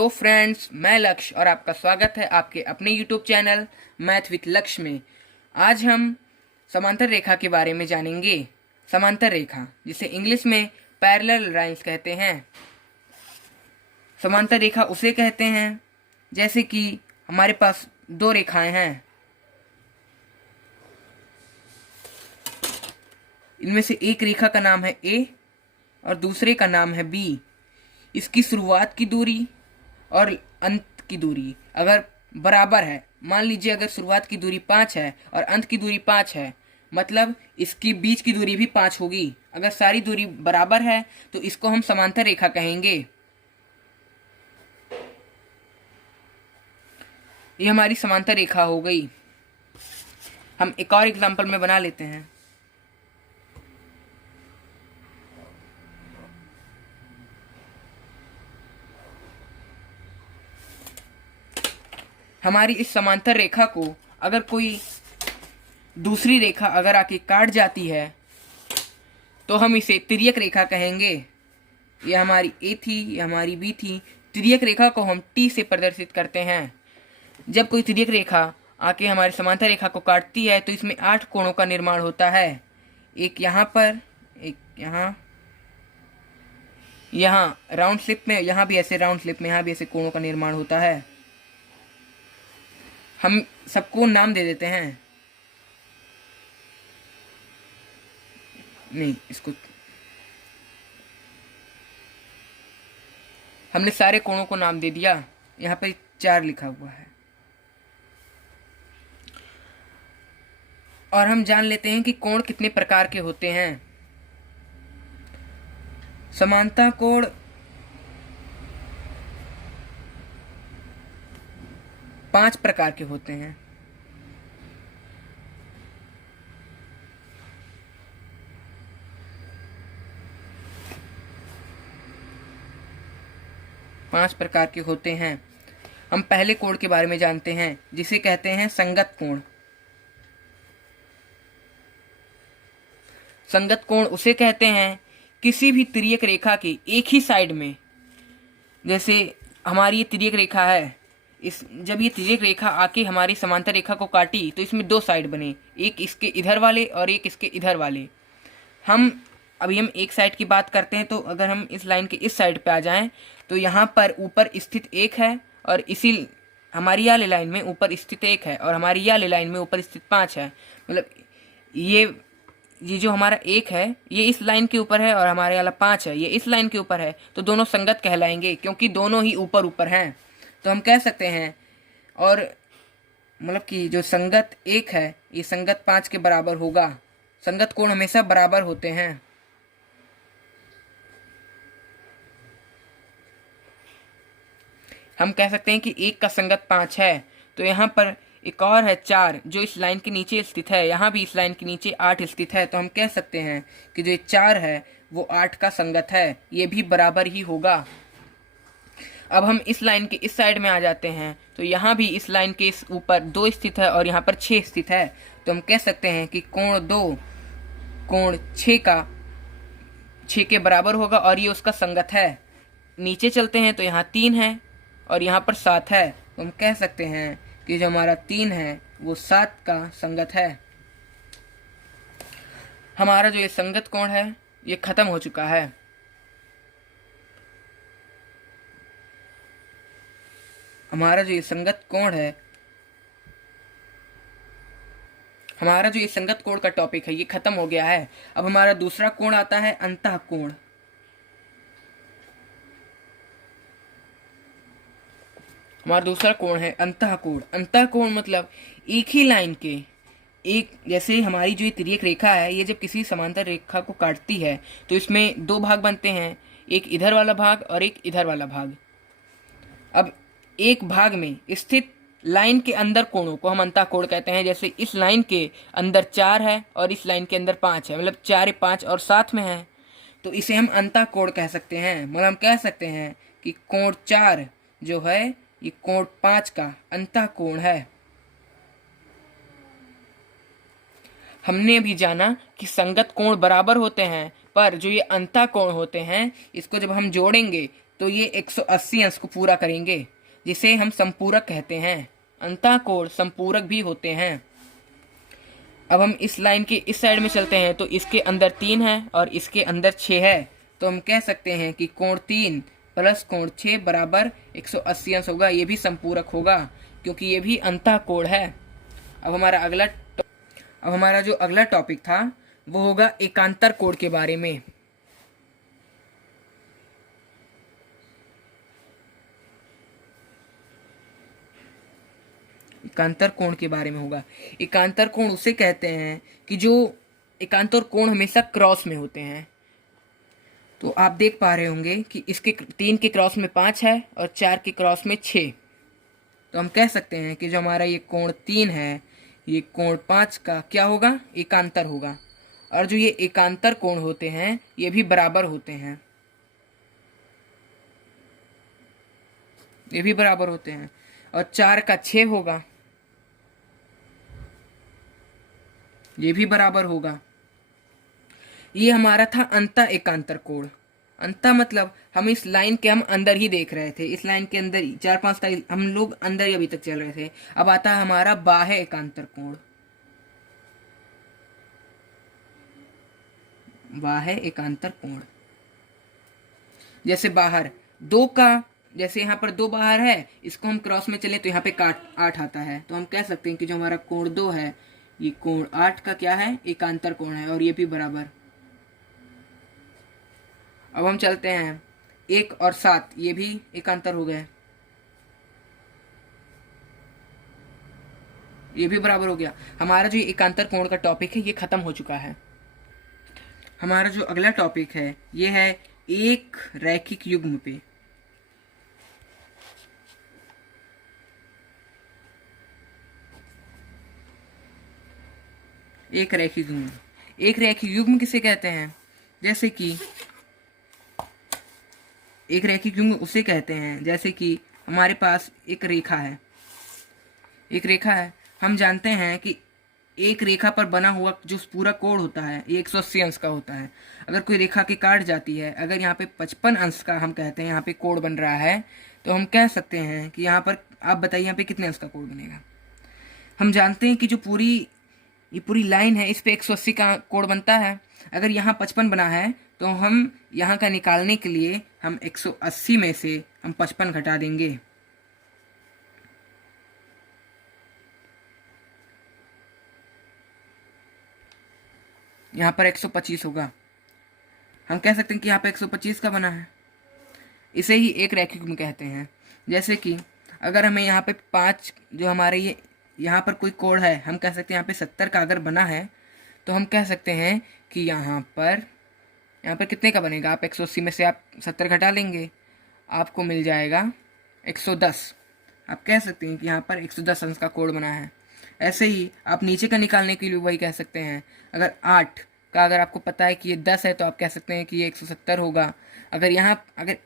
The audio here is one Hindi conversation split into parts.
हेलो फ्रेंड्स, मैं लक्ष्य और आपका स्वागत है आपके अपने यूट्यूब चैनल मैथ विथ लक्ष्य में। आज हम समांतर रेखा के बारे में जानेंगे। समांतर रेखा, जिसे इंग्लिश में पैरेलल लाइंस कहते हैं। समांतर रेखा उसे कहते हैं जैसे कि हमारे पास दो रेखाएं हैं, इनमें से एक रेखा का नाम है ए और दूसरे का नाम है बी। इसकी शुरुआत की दूरी और अंत की दूरी अगर बराबर है, मान लीजिए अगर शुरुआत की दूरी 5 है और अंत की दूरी 5 है, मतलब इसकी बीच की दूरी भी 5 होगी। अगर सारी दूरी बराबर है तो इसको हम समांतर रेखा कहेंगे। ये हमारी समांतर रेखा हो गई। हम एक और एग्जांपल में बना लेते हैं। हमारी इस समांतर रेखा को अगर कोई दूसरी रेखा अगर आके काट जाती है तो हम इसे तिर्यक रेखा कहेंगे। ये हमारी ए थी, ये हमारी बी थी। तिर्यक रेखा को हम टी से प्रदर्शित करते हैं। जब कोई तिर्यक रेखा आके हमारी समांतर रेखा को काटती है तो इसमें 8 कोणों का निर्माण होता है। एक यहाँ पर, एक यहाँ राउंड स्लिप में, यहाँ भी ऐसे राउंड स्लिप में, यहाँ भी ऐसे कोणों का निर्माण होता है। हम सबको नाम दे देते हैं। नहीं, इसको हमने सारे कोणों को नाम दे दिया। यहाँ पर 4 लिखा हुआ है। और हम जान लेते हैं कि कोण कितने प्रकार के होते हैं। समानता कोण 5 प्रकार के होते हैं। हम पहले कोण के बारे में जानते हैं, जिसे कहते हैं संगत कोण। संगत कोण उसे कहते हैं किसी भी तिर्यक रेखा के एक ही साइड में, जैसे हमारी ये तिर्यक रेखा है, जब ये तिर्यक रेखा आके हमारी समांतर रेखा को काटी तो इसमें 2 साइड बने, एक इसके इधर वाले और एक इसके इधर वाले। हम एक साइड की बात करते हैं, तो अगर हम इस लाइन के इस साइड पे आ जाएं तो यहाँ पर ऊपर स्थित 1 है और इसी हमारी वाली लाइन में ऊपर स्थित 1 है और हमारी वाली लाइन में ऊपर स्थित 5 है। मतलब ये जो हमारा 1 है ये इस लाइन के ऊपर है और हमारे वाला 5 है ये इस लाइन के ऊपर है, तो दोनों संगत कहलाएंगे क्योंकि दोनों ही ऊपर ऊपर हैं। तो हम कह सकते हैं, और मतलब कि जो संगत 1 है ये संगत 5 के बराबर होगा। संगत कोण हमेशा बराबर होते हैं। हम कह सकते हैं कि 1 का संगत 5 है। तो यहाँ पर एक और है 4 जो इस लाइन के नीचे स्थित है, यहाँ भी इस लाइन के नीचे 8 स्थित है। तो हम कह सकते हैं कि जो 4 है वो 8 का संगत है, ये भी बराबर ही होगा। अब हम इस लाइन के इस साइड में आ जाते हैं, तो यहाँ भी इस लाइन के इस ऊपर 2 स्थित है और यहाँ पर 6 स्थित है। तो हम कह सकते हैं कि कोण 6 के बराबर होगा और ये उसका संगत है। नीचे चलते हैं तो यहाँ 3 है और यहाँ पर 7 है। तो हम कह सकते हैं कि जो हमारा 3 है वो 7 का संगत है। हमारा जो ये संगत कोण है ये खत्म हो चुका है। हमारा जो ये संगत कोण का टॉपिक है ये खत्म हो गया है। अब हमारा दूसरा कोण आता है अंतःकोण। हमारा दूसरा कोण है अंतःकोण। अंतःकोण मतलब एक ही लाइन के जैसे हमारी जो ये तिर्यक रेखा है ये जब किसी समांतर रेखा को काटती है तो इसमें 2 भाग बनते हैं, एक इधर वाला भाग और एक इधर वाला भाग। अब एक भाग में स्थित लाइन के अंदर कोणों को हम अंतःकोण कहते हैं। जैसे इस लाइन के अंदर 4 है और इस लाइन के अंदर 5 है, मतलब 4 5 और साथ में है, तो इसे हम अंतःकोण कह सकते हैं। मतलब हम कह सकते हैं कि कोण 4 जो है ये कोण 5 का अंतःकोण है। हमने अभी जाना कि संगत कोण बराबर होते हैं, पर जो ये अंतःकोण होते हैं इसको जब हम जोड़ेंगे तो ये 180 अंश को पूरा करेंगे, जिसे हम संपूरक कहते हैं। अंतःकोण संपूरक भी होते हैं। अब हम इस लाइन के इस साइड में चलते हैं, तो इसके अंदर 3 है और इसके अंदर 6 है, तो हम कह सकते हैं कि कोण 3 प्लस कोण 6 बराबर 180 अंश होगा। ये भी संपूरक होगा क्योंकि ये भी अंतःकोण है। अब हमारा जो अगला टॉपिक था वो होगा एकांतर कोण के बारे में। एकांतर कोण के बारे में होगा। एकांतर कोण उसे कहते हैं कि जो एकांतर कोण हमेशा क्रॉस में होते हैं। तो आप देख पा रहे होंगे कि इसके 3 के क्रॉस में 5 है और 4 के क्रॉस में 6। तो हम कह सकते हैं कि जो हमारा ये कोण 3 है, ये कोण 5 का क्या होगा, एकांतर होगा। और जो ये एकांतर कोण होते हैं ये भी बराबर होते हैं, ये भी बराबर होते हैं। और 4 का 6 होगा, ये भी बराबर होगा। ये हमारा था अंतः एकांतर कोण। अंतः मतलब हम इस लाइन के हम अंदर ही देख रहे थे, इस लाइन के अंदर ही 4-5 तक हम लोग अंदर ही अभी तक चल रहे थे। अब आता है हमारा बाह्य एकांतर कोण। बाह्य एकांतर कोण जैसे बाहर 2 का, जैसे यहाँ पर 2 बाहर है, इसको हम क्रॉस में चले तो यहाँ पे काट 8 आता है। तो हम कह सकते हैं कि जो हमारा कोण 2 है, ये कोण 8 का क्या है, एकांतर कोण है, और ये भी बराबर। अब हम चलते हैं 1 और 7, ये भी एकांतर हो गए, ये भी बराबर हो गया। हमारा जो एकांतर कोण का टॉपिक है ये खत्म हो चुका है। हमारा जो अगला टॉपिक है ये है एक रैखिक युग्म पे। एक रैखिक युग्म, एक रैखिक युग्म किसे कहते हैं, जैसे कि एक रैखिक युग्म उसे कहते हैं जैसे कि हमारे पास एक रेखा है, एक रेखा है। हम जानते हैं कि एक रेखा पर बना हुआ जो पूरा कोण होता है ये 180 अंश का होता है। अगर कोई रेखा के काट जाती है, अगर यहाँ पे 55 अंश का हम कहते हैं यहाँ पे कोण बन रहा है, तो हम कह सकते हैं कि यहाँ पर, आप बताइए यहाँ पे कितने अंश का कोण बनेगा। हम जानते हैं कि जो ये पूरी लाइन है इस पे 180 का कोण बनता है। अगर यहाँ 55 बना है तो हम यहाँ का निकालने के लिए हम 180 में से हम 55 घटा देंगे। यहाँ पर 125 होगा। हम कह सकते हैं कि यहाँ पे 125 का बना है। इसे ही एक रैखिक युग्म कहते हैं। जैसे कि अगर हमें यहाँ पे 5, जो हमारे ये यहाँ पर कोई कोण है, हम कह सकते हैं यहाँ पे 70 का अगर बना है, तो हम कह सकते हैं कि यहाँ पर कितने का बनेगा। आप 180 में से आप 70 घटा लेंगे, आपको मिल जाएगा 110। आप कह सकते हैं कि यहाँ पर 110 अंश का कोण बना है। ऐसे ही आप नीचे का निकालने के लिए वही कह सकते हैं। अगर 8 का अगर आपको पता है कि ये 10 है, तो आप कह सकते हैं कि ये 170 होगा। अगर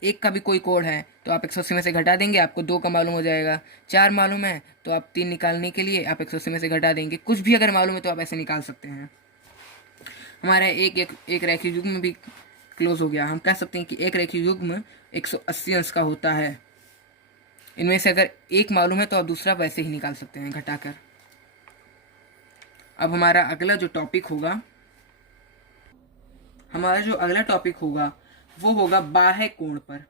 1 का भी कोई कोण है तो आप 180 में से घटा देंगे, आपको 2 का मालूम हो जाएगा। 4 मालूम है तो आप 3 निकालने के लिए आप 180 में से घटा देंगे। कुछ भी अगर मालूम है तो आप ऐसे निकाल सकते हैं। हमारा एक रैखिक युग्म भी क्लोज हो गया। हम कह सकते हैं कि एक रैखिक युग्म 180 अंश का होता है। इनमें से अगर एक मालूम है तो आप दूसरा वैसे ही निकाल सकते हैं घटाकर। अब हमारा अगला जो टॉपिक होगा, वो होगा बाह्य कोण पर।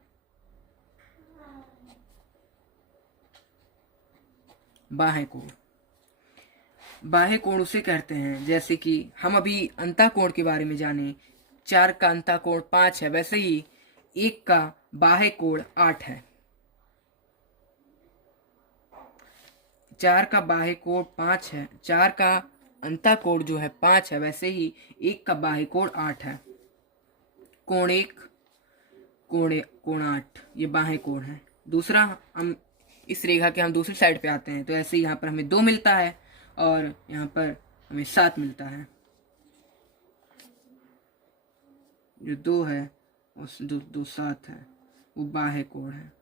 बाह्य कोण, बाह्य कोण उसे कहते हैं जैसे कि हम अभी अंतःकोण के बारे में जाने। 4 का अंतःकोण 5 है, वैसे ही 1 का बाह्य कोण 8 है। 4 का बाह्य कोण 5 है, 4 का अंतःकोण जो है 5 है, वैसे ही 1 का बाह्य कोण 8 है। कोण 1, कोण 8, ये बाह्य कोण है। दूसरा, हम इस रेखा के हम दूसरी साइड पे आते हैं, तो ऐसे यहाँ पर हमें 2 मिलता है और यहाँ पर हमें 7 मिलता है। जो 2 है और 2 7 है, वो बाह्य कोण है।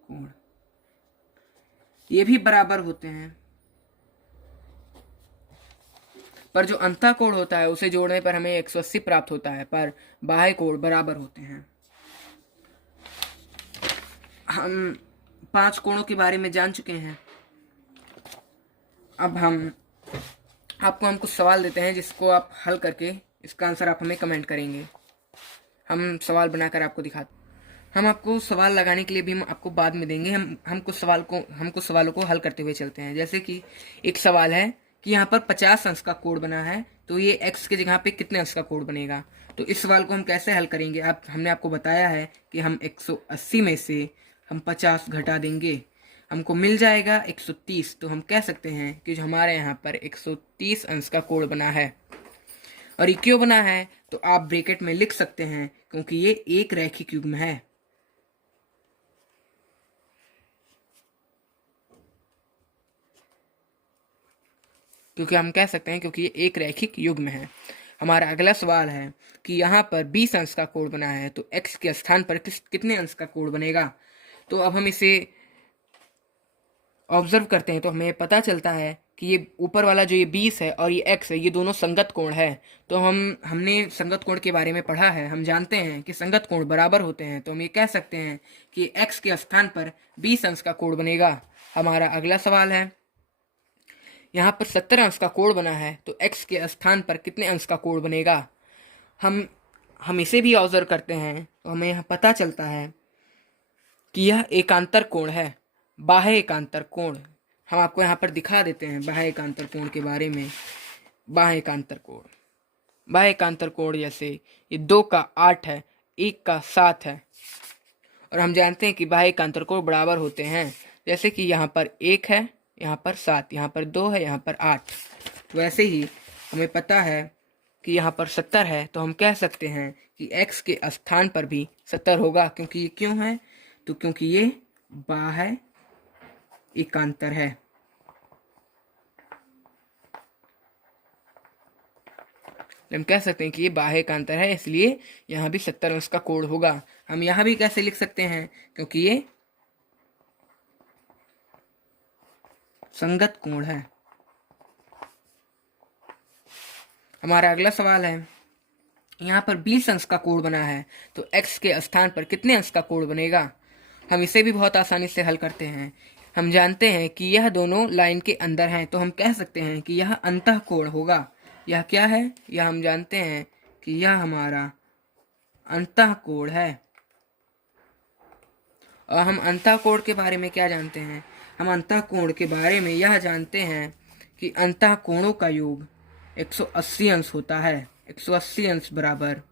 कोण ये भी बराबर होते हैं। पर जो अंतः कोण होता है उसे जोड़ने पर हमें 180 प्राप्त होता है, पर बाह्य कोण बराबर होते हैं। हम 5 कोणों के बारे में जान चुके हैं। अब हम कुछ सवाल देते हैं जिसको आप हल करके इसका आंसर आप हमें कमेंट करेंगे। हम सवाल बनाकर आपको दिखाते हैं। हम आपको सवाल लगाने के लिए भी हम आपको बाद में देंगे। हम कुछ सवालों को हल करते हुए चलते हैं। जैसे कि एक सवाल है कि यहाँ पर 50 अंश का कोण बना है, तो ये x के जगह पे कितने अंश का कोण बनेगा। तो इस सवाल को हम कैसे हल करेंगे, हमने आपको बताया है कि हम 180 में से हम 50 घटा देंगे, हमको मिल जाएगा 130। तो हम कह सकते हैं कि जो हमारे यहाँ पर 130 अंश का कोण बना है। और ये क्यों बना है, तो आप ब्रैकेट में लिख सकते हैं क्योंकि ये एक रैखिक युग्म है। क्योंकि हम कह सकते हैं क्योंकि ये एक रैखिक युग्म है। हमारा अगला सवाल है कि यहाँ पर 20 अंश का कोण बना है, तो x के स्थान पर कितने अंश का कोण बनेगा। तो अब हम इसे ऑब्जर्व करते हैं तो हमें पता चलता है कि ये ऊपर वाला जो ये 20 है और ये x है, ये दोनों संगत कोण है। तो हमने संगत कोण के बारे में पढ़ा है, हम जानते हैं कि संगत कोण बराबर होते हैं। तो हम ये कह सकते हैं कि x के स्थान पर 20 अंश का कोण बनेगा। हमारा अगला सवाल है, यहाँ पर 70 अंश का कोण बना है, तो x के स्थान पर कितने अंश का कोण बनेगा। हम इसे भी ऑब्जर्व करते हैं तो हमें यहाँ पता चलता है कि यह एकांतर कोण है, बाह्य एकांतर कोण। हम आपको यहाँ पर दिखा देते हैं बाह्य एकांतर कोण के बारे में। बाह्य एकांतर कोण जैसे ये 2 का 8 है, 1 का 7 है, और हम जानते हैं कि बाह्य एकांतर कोण बराबर होते हैं। जैसे कि यहाँ पर 1 है, यहाँ पर 7, यहाँ पर 2 है, यहाँ पर 8। वैसे ही हमें पता है कि यहाँ पर 70 है, तो हम कह सकते हैं कि x के स्थान पर भी 70 होगा। क्योंकि ये क्यों है, तो क्योंकि ये बाह्य एकांतर है। हम कह सकते हैं कि ये बाह्य एकांतर है, इसलिए यहाँ भी 70 अंश का कोण होगा। हम यहाँ भी कैसे लिख सकते हैं, क्योंकि ये संगत कोण है। हमारा अगला सवाल है, यहाँ पर 20 अंश का कोण बना है, तो x के स्थान पर कितने अंश का कोण बनेगा। हम इसे भी बहुत आसानी से हल करते हैं। हम जानते हैं कि यह दोनों लाइन के अंदर हैं, तो हम कह सकते हैं कि यह अंतः कोण होगा। यह क्या है, यह हम जानते हैं कि यह हमारा अंतः कोण है। और हम अंतः कोण के बारे में क्या जानते हैं, हम अंतः कोण के बारे में यह जानते हैं कि अंतः कोणों का योग 180 अंश होता है। 180 अंश बराबर,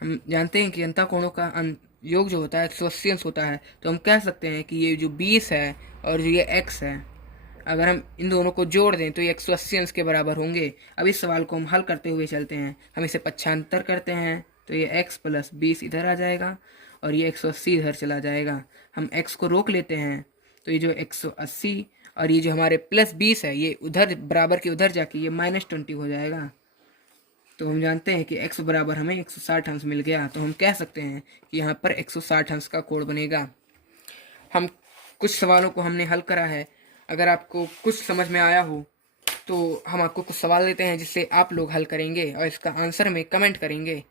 हम जानते हैं कि अंतः कोणों का योग जो होता है 180 अंश होता है। तो हम कह सकते हैं कि ये जो 20 है और जो ये x है, अगर हम इन दोनों को जोड़ दें तो ये 180 अंश के बराबर होंगे। अब इस सवाल को हम हल करते हुए चलते हैं। हम इसे पक्षांतर करते हैं तो ये x प्लस 20 इधर आ जाएगा और ये 180 इधर चला जाएगा। हम x को रोक लेते हैं तो ये जो 180 और ये जो हमारे प्लस 20 है, ये उधर बराबर के उधर जाके ये -20 हो जाएगा। तो हम जानते हैं कि x बराबर हमें 160 अंश मिल गया। तो हम कह सकते हैं कि यहाँ पर 160 अंश का कोण बनेगा। हम कुछ सवालों को हमने हल करा है। अगर आपको कुछ समझ में आया हो तो हम आपको कुछ सवाल देते हैं जिससे आप लोग हल करेंगे और इसका आंसर में कमेंट करेंगे।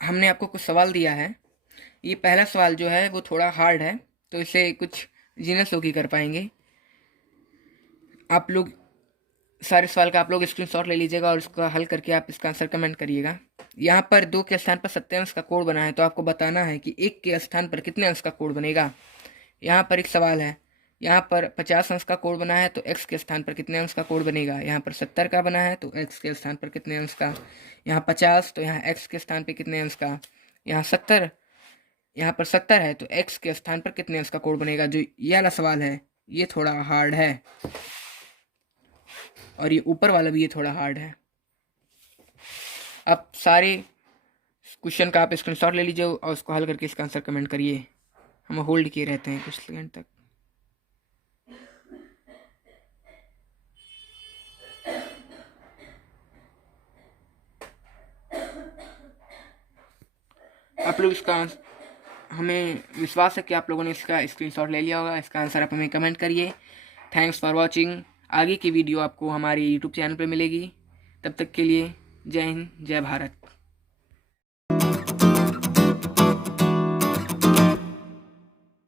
हमने आपको कुछ सवाल दिया है। ये पहला सवाल जो है वो थोड़ा हार्ड है, तो इसे कुछ जीनियस लोग ही कर पाएंगे। आप लोग सारे सवाल का आप लोग स्क्रीनशॉट ले लीजिएगा और उसका हल करके आप इसका आंसर कमेंट करिएगा। यहाँ पर 2 के स्थान पर 70 अंश का कोण बना है, तो आपको बताना है कि 1 के स्थान पर कितने अंश का कोण बनेगा। यहाँ पर एक सवाल है, यहाँ पर 50 अंश का कोण बना है, तो x के स्थान पर कितने अंश का कोण बनेगा। यहाँ पर 70 का बना है, तो x के स्थान पर कितने अंश का। यहाँ 50, तो यहाँ x के स्थान पर कितने अंश का। यहाँ 70, यहाँ पर 70 है, तो x के स्थान पर कितने अंश का कोण बनेगा। जो ये वाला सवाल है ये थोड़ा हार्ड है और ये ऊपर वाला भी ये थोड़ा हार्ड है। अब सारे क्वेश्चन का आप स्क्रीनशॉट ले लीजिए और उसको हल करके इसका आंसर कमेंट करिए। हम होल्ड किए रहते हैं कुछ सेकंड तक। आप लोग इसका, हमें विश्वास है कि आप लोगों ने इसका स्क्रीनशॉट ले लिया होगा। इसका आंसर आप हमें कमेंट करिए। Thanks for watching. आगे की वीडियो आपको हमारे यूट्यूब चैनल पर मिलेगी। तब तक के लिए जय हिंद, जय भारत।